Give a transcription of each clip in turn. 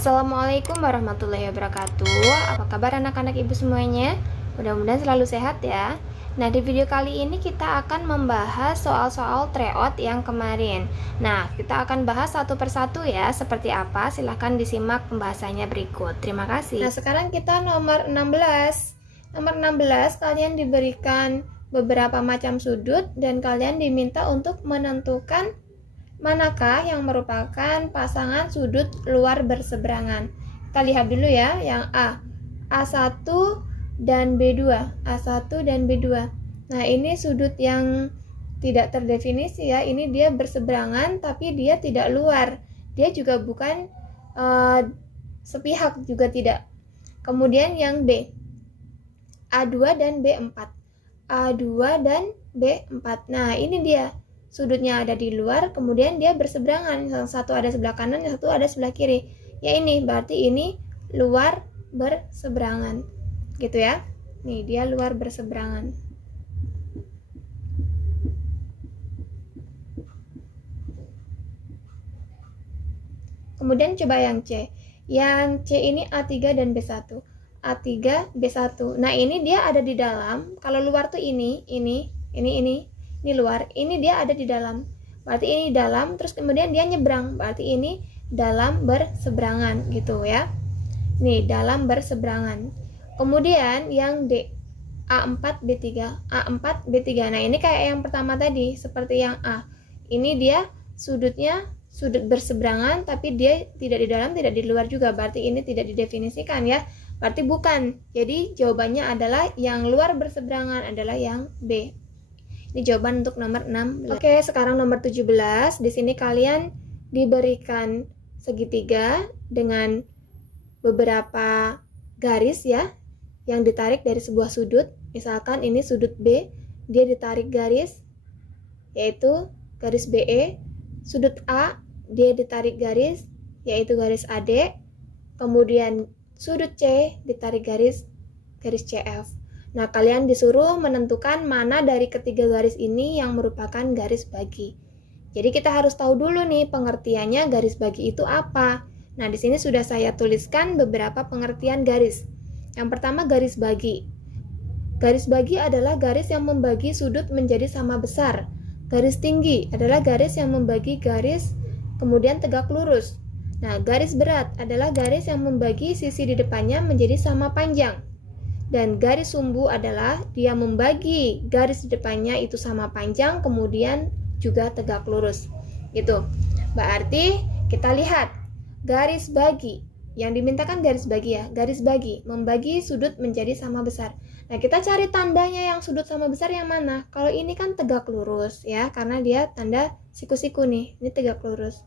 Assalamualaikum warahmatullahi wabarakatuh. Apa kabar anak-anak ibu semuanya? Mudah-mudahan selalu sehat ya. Nah, di video kali ini kita akan membahas soal-soal tryout yang kemarin. Nah, kita akan bahas satu persatu ya, seperti apa. Silahkan disimak pembahasannya berikut. Terima kasih. Nah, sekarang kita nomor 16. Nomor 16, kalian diberikan beberapa macam sudut dan kalian diminta untuk menentukan manakah yang merupakan pasangan sudut luar berseberangan. Kita lihat dulu ya, yang A. A1 dan B2. A1 dan B2. Nah, ini sudut yang tidak terdefinisi ya. Ini dia berseberangan tapi dia tidak luar. Dia juga bukan sepihak juga tidak. Kemudian yang B. A2 dan B4. A2 dan B4. Nah, ini dia. Sudutnya ada di luar, kemudian dia berseberangan. Yang satu ada sebelah kanan, yang satu ada sebelah kiri. Ya ini, berarti ini luar berseberangan. Gitu ya. Nih, dia luar berseberangan. Kemudian coba yang C. Yang C ini A3 dan B1. A3, B1. Nah, ini dia ada di dalam. Kalau luar tuh ini luar, ini dia ada di dalam, berarti ini dalam, terus kemudian dia nyebrang, berarti ini dalam berseberangan gitu ya. Nih, dalam berseberangan. Kemudian yang D, A4 B3, A4 B3. Nah, ini kayak yang pertama tadi, seperti yang A. Ini dia sudutnya sudut berseberangan, tapi dia tidak di dalam, tidak di luar juga, berarti ini tidak didefinisikan ya. Berarti bukan. Jadi jawabannya adalah yang luar berseberangan adalah yang B. Ini jawaban untuk nomor 16. Oke, sekarang nomor 17. Di sini kalian diberikan segitiga dengan beberapa garis ya, yang ditarik dari sebuah sudut. Misalkan ini sudut B, dia ditarik garis, yaitu garis BE. Sudut A, dia ditarik garis, yaitu garis AD. Kemudian sudut C, ditarik garis CF. Nah, kalian disuruh menentukan mana dari ketiga garis ini yang merupakan garis bagi. Jadi kita harus tahu dulu nih pengertiannya garis bagi itu apa. Nah, di sini sudah saya tuliskan beberapa pengertian garis. Yang pertama, garis bagi. Garis bagi adalah garis yang membagi sudut menjadi sama besar. Garis tinggi adalah garis yang membagi garis kemudian tegak lurus. Nah, garis berat adalah garis yang membagi sisi di depannya menjadi sama panjang. Dan garis sumbu adalah dia membagi garis di depannya itu sama panjang, kemudian juga tegak lurus. Gitu. Berarti kita lihat garis bagi. Yang dimintakan garis bagi ya, garis bagi, membagi sudut menjadi sama besar. Nah, kita cari tandanya yang sudut sama besar yang mana? Kalau ini kan tegak lurus ya, karena dia tanda siku-siku nih, ini tegak lurus.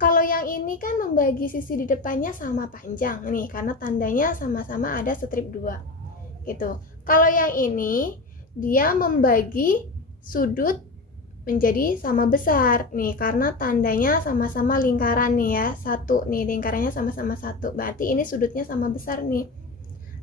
Kalau yang ini kan membagi sisi di depannya sama panjang nih, karena tandanya sama-sama ada strip 2 gitu. Kalau yang ini dia membagi sudut menjadi sama besar nih, karena tandanya sama-sama lingkaran nih ya, satu nih, lingkarannya sama-sama satu, berarti ini sudutnya sama besar nih.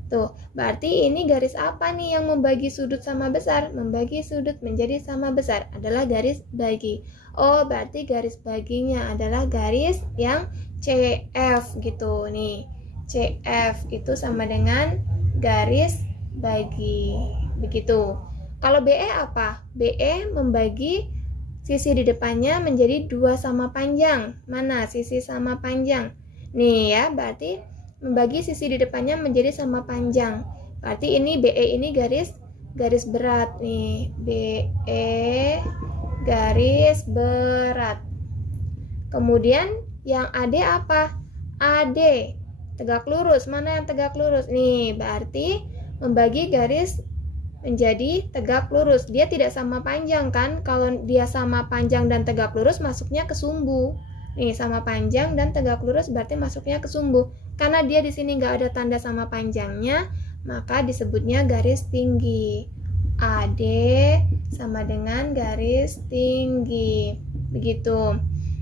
Tuh, berarti ini garis apa nih yang membagi sudut sama besar? Membagi sudut menjadi sama besar adalah garis bagi. Oh, berarti garis baginya adalah garis yang CF gitu nih. CF itu sama dengan garis bagi. Begitu. Kalau BE apa? BE membagi sisi di depannya menjadi 2 sama panjang. Mana sisi sama panjang? Nih ya, berarti membagi sisi di depannya menjadi sama panjang. Berarti ini BE ini garis berat nih. BE garis berat. Kemudian yang AD apa? AD tegak lurus. Mana yang tegak lurus? Nih, berarti membagi garis menjadi tegak lurus. Dia tidak sama panjang kan? Kalau dia sama panjang dan tegak lurus masuknya ke sumbu. Nih, sama panjang dan tegak lurus berarti masuknya ke sumbu. Karena dia di sini nggak ada tanda sama panjangnya, maka disebutnya garis tinggi. AD sama dengan garis tinggi. Begitu.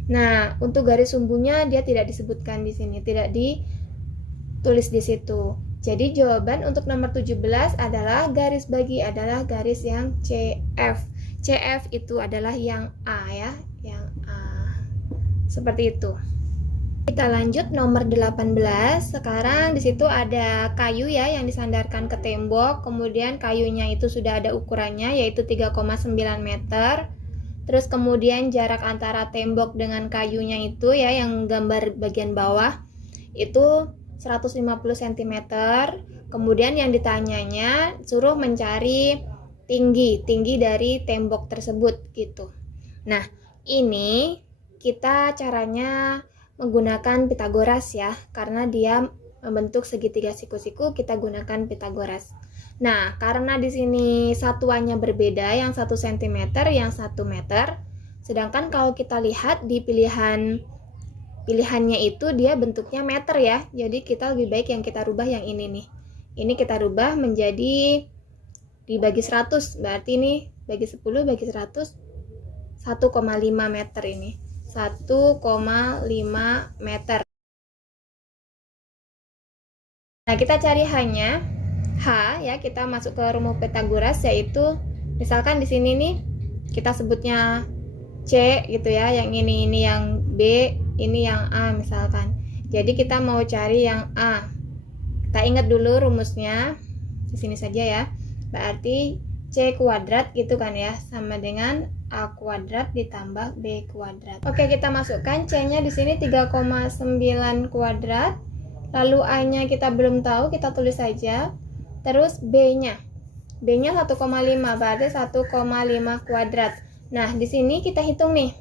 Nah, untuk garis sumbunya dia tidak disebutkan di sini, tidak ditulis di situ. Jadi jawaban untuk nomor 17 adalah garis bagi adalah garis yang CF. CF itu adalah yang A ya, yang A. Seperti itu. Kita lanjut nomor 18. Sekarang di situ ada kayu ya yang disandarkan ke tembok. Kemudian kayunya itu sudah ada ukurannya yaitu 3,9 meter. Terus kemudian jarak antara tembok dengan kayunya itu ya yang gambar bagian bawah itu 150 cm. Kemudian yang ditanyanya suruh mencari tinggi dari tembok tersebut gitu. Nah, ini kita caranya menggunakan Pitagoras ya, karena dia membentuk segitiga siku-siku, kita gunakan Pitagoras. Nah, karena di sini satuannya berbeda, yang 1 cm, yang 1 meter. Sedangkan kalau kita lihat di pilihannya itu dia bentuknya meter ya. Jadi kita lebih baik yang kita rubah yang ini nih. Ini kita rubah menjadi dibagi 100, berarti ini bagi 10 bagi 100 1,5 meter ini. 1,5 meter. Nah, kita cari hanya H ya, kita masuk ke rumus Pitagoras yaitu misalkan di sini nih kita sebutnya C gitu ya, yang ini yang B, ini yang A misalkan. Jadi kita mau cari yang A. Kita ingat dulu rumusnya. Di sini saja ya. Berarti C kuadrat gitu kan ya, sama dengan A kuadrat ditambah B kuadrat. Oke, kita masukkan C-nya di sini 3,9 kuadrat. Lalu A-nya kita belum tahu, kita tulis saja. Terus B-nya. B-nya 1,5, berarti 1,5 kuadrat. Nah, di sini kita hitung nih.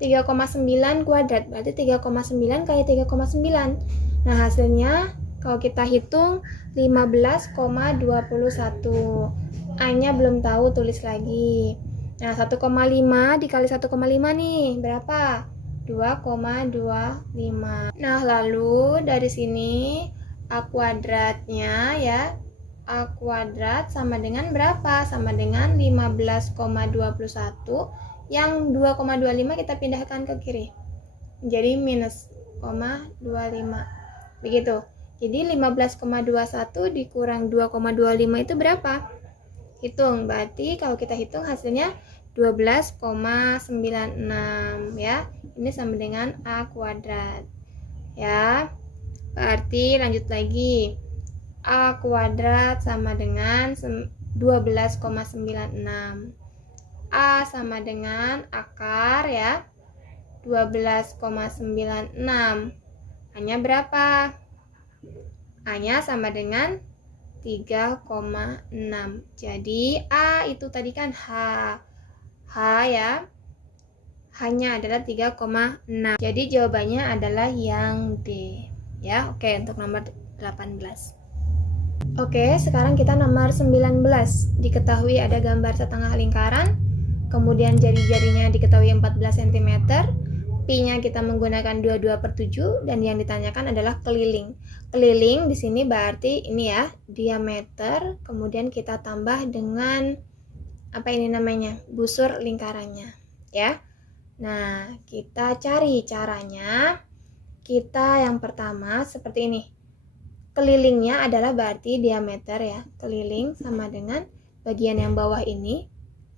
3,9 kuadrat, berarti 3,9 kali 3,9. Nah, hasilnya kalau kita hitung 15,21. A-nya belum tahu, tulis lagi. Nah, 1,5 dikali 1,5 nih, berapa? 2,25. Nah, lalu dari sini A kuadratnya ya, A kuadrat sama dengan berapa? Sama dengan 15,21. Yang 2,25 kita pindahkan ke kiri. Jadi minus 0,25. Begitu. Jadi 15,21 dikurang 2,25 itu berapa? Hitung, berarti kalau kita hitung hasilnya 12,96 ya. Ini sama dengan A kuadrat ya. Berarti lanjut lagi, A kuadrat sama dengan 12,96. A sama dengan akar ya, 12,96. A-nya berapa? A-nya sama dengan 3,6. Jadi A itu tadi kan H. H ya. H-nya adalah 3,6. Jadi jawabannya adalah yang D. Ya, oke, untuk nomor 18. Oke, sekarang kita nomor 19. Diketahui ada gambar setengah lingkaran. Kemudian jari-jarinya diketahui 14 cm. Pi-nya kita menggunakan 22/7 dan yang ditanyakan adalah keliling. Keliling di sini berarti ini ya, diameter, kemudian kita tambah dengan apa ini namanya? Busur lingkarannya, ya. Nah, kita cari caranya. Kita yang pertama seperti ini. Kelilingnya adalah berarti diameter ya. Keliling sama dengan bagian yang bawah ini,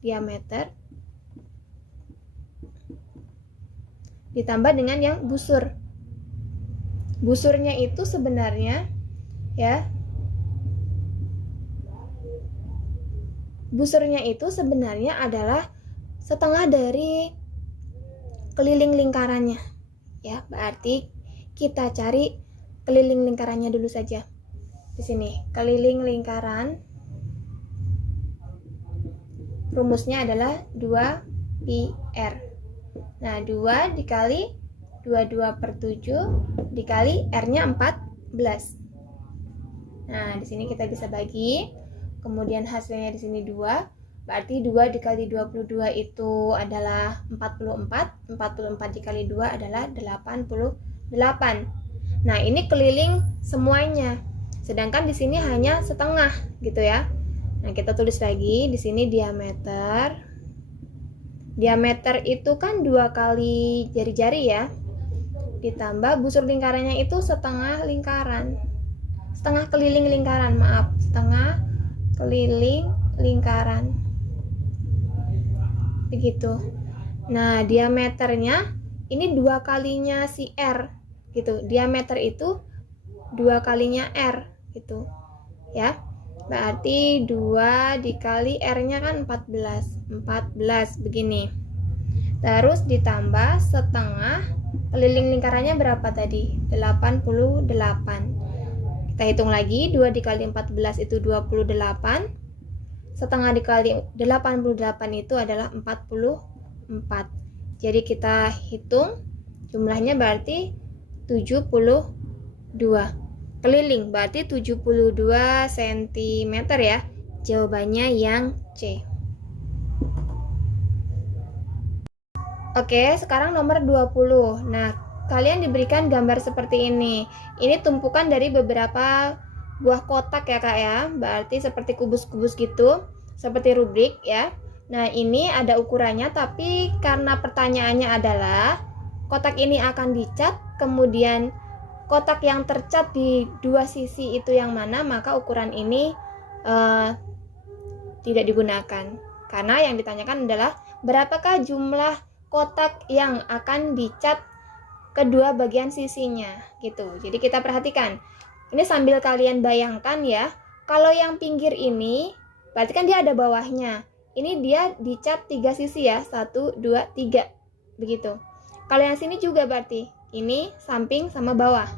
diameter ditambah dengan yang busur. Busurnya itu sebenarnya ya, busurnya itu sebenarnya adalah setengah dari keliling lingkarannya ya. Berarti kita cari keliling lingkarannya dulu saja. Di sini keliling lingkaran rumusnya adalah 2πr. Nah, 2 dikali 22/7 dikali R-nya 14. Nah, di sini kita bisa bagi. Kemudian hasilnya di sini 2. Berarti 2 dikali 22 itu adalah 44. 44 dikali 2 adalah 88. Nah, ini keliling semuanya. Sedangkan di sini hanya setengah gitu ya. Nah, kita tulis lagi di sini diameter. Diameter itu kan 2 kali jari-jari ya. Ditambah busur lingkarannya itu setengah lingkaran. Setengah keliling lingkaran, maaf. Setengah keliling lingkaran. Begitu. Nah, diameternya ini 2 kalinya si R. gitu. Diameter itu 2 kalinya R gitu ya. Berarti 2 dikali R-nya kan 14 begini. Terus ditambah setengah, keliling lingkarannya berapa tadi? 88. Kita hitung lagi, 2 dikali 14 itu 28. Setengah dikali 88 itu adalah 44. Jadi kita hitung jumlahnya berarti 72. Keliling berarti 72 cm ya. Jawabannya yang C. Oke, sekarang nomor 20. Nah, kalian diberikan gambar seperti ini. Ini tumpukan dari beberapa buah kotak ya Kak ya. Berarti seperti kubus-kubus gitu, seperti rubrik ya. Nah, ini ada ukurannya, tapi karena pertanyaannya adalah kotak ini akan dicat, kemudian kotak yang tercat di dua sisi itu yang mana, maka ukuran ini tidak digunakan. Karena yang ditanyakan adalah berapakah jumlah kotak yang akan dicat kedua bagian sisinya gitu. Jadi kita perhatikan. Ini sambil kalian bayangkan ya. Kalau yang pinggir ini berarti kan dia ada bawahnya. Ini dia dicat 3 sisi ya. 1, 2, 3. Begitu. Kalau yang sini juga berarti ini samping sama bawah.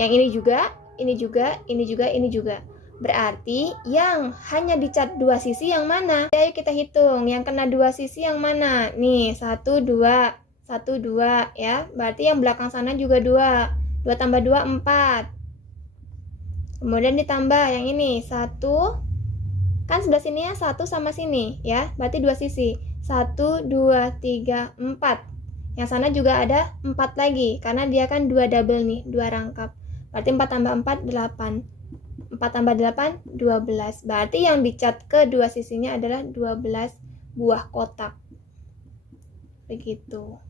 Yang ini juga, ini juga, ini juga, ini juga. Berarti yang hanya dicat 2 sisi yang mana? Ayo kita hitung, yang kena 2 sisi yang mana? Nih, 1, 2, 1, 2 ya. Berarti yang belakang sana juga 2. 2 tambah 2, 4. Kemudian ditambah yang ini, 1. Kan sebelah sini ya, 1 sama sini ya. Berarti 2 sisi. 1, 2, 3, 4. Yang sana juga ada 4 lagi, karena dia kan 2 double nih, 2 rangkap. Berarti 4 tambah 4, 8. 4 tambah 8, 12. Berarti yang dicat kedua sisinya adalah 12 buah kotak. Begitu.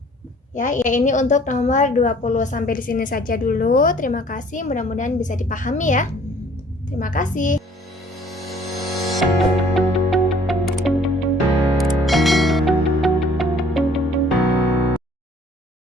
Ya, ini untuk nomor 20. Sampai di sini saja dulu. Terima kasih, mudah-mudahan bisa dipahami ya. Terima kasih.